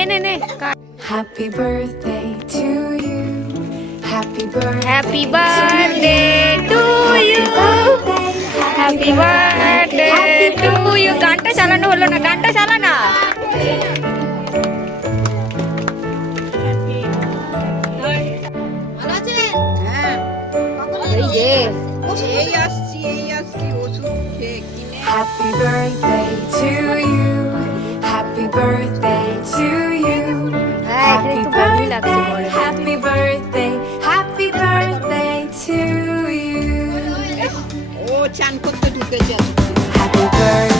নে নে নে Happy birthday to you. Happy birthday. Happy birthday to you happy birthday to you গানটা চালানো হলো না গানটা চালা না এই আসছি এই আসছি ওষুধ খেয়ে কিনে Happy birthday to you. Happy birthday birthday. পরে Happy birthday. Happy birthday to you. ও চান করতে ঢুকেছে Happy birthday to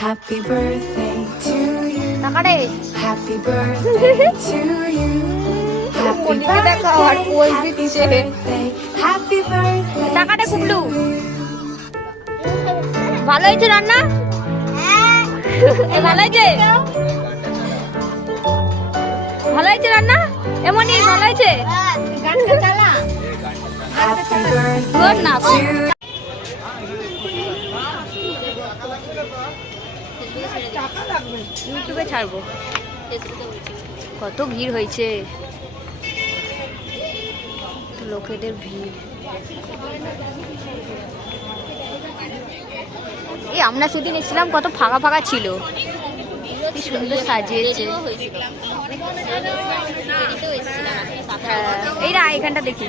Happy birthday to you. Happy birthday to you. Happy birthday, happy birthday, happy birthday to you. ভালো হয়েছে রান্না ভালো হয়েছে ভালো হয়েছে রান্না এমনই ভালো হয়েছে গানটা চালা না birthday to ইউটিউবে ছাড়বো। কত ভিড় হয়েছে। লোকেদের ভিড়। এই আমরা সেদিন এসেছিলাম কত ফাঁকা ফাঁকা ছিল। কি সুন্দর সাজিয়েছে। হ্যাঁ, এই না এখানটা দেখি।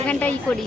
এখানটা ই করি।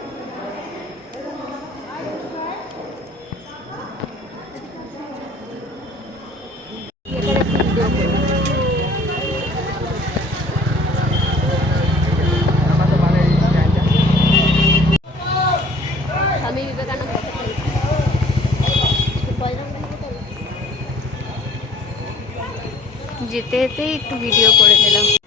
যেতে যেতেই একটু ভিডিও করে দিলাম